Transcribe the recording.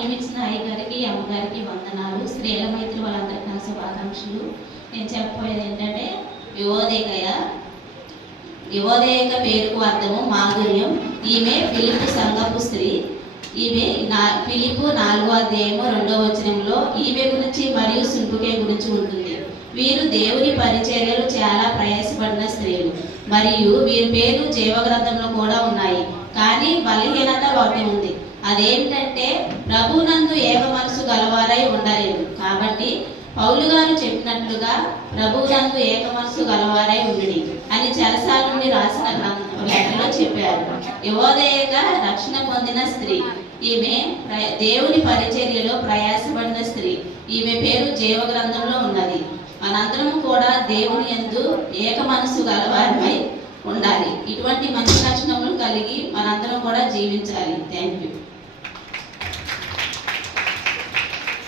సమయం ఇచ్చిన అయ్యగారికి అమ్మగారికి వందనాలు. స్త్రీల మైత్రి వాళ్ళందరికీ నా శుభాకాంక్షలు. నేను చెప్పబోయేది ఏంటంటే యువోదయక పేరుకు అర్థము మాధుర్యం. ఈమె ఫిలిప్పు సంఘపు స్త్రీ. ఈమె ఫిలిప్పు 4వ అధ్యాయము 2వ వచనంలో ఈమె గురించి మరియు సింపుకే గురించి ఉంటుంది. వీరు దేవుని పరిచర్యలు చాలా ప్రయాసపడిన స్త్రీలు మరియు వీరి పేరు జీవగ్రంథంలో కూడా ఉన్నాయి. కానీ బలహీనత ఒకటి ఉంది. అదేంటంటే ప్రభువునందు ఏక మనసు గలవారై ఉండలేదు. కాబట్టి పౌలు గారు చెప్పినట్లుగా ప్రభువునందు ఏక మనసు గలవారై ఉండి అని చెరసాల నుండి రాసిన లెటర్లో చెప్పారు. యువోదయగా రక్షణ పొందిన స్త్రీ. ఈమె దేవుని పరిచర్యలో ప్రయాసపడిన స్త్రీ. ఈమె పేరు జీవగ్రంథంలో ఉన్నది. మనందరము కూడా దేవుని యందు ఏక మనసు గలవారమై ఉండాలి. ఇటువంటి మంచి లక్షణములు కలిగి మనందరం కూడా జీవించాలి. Thank you.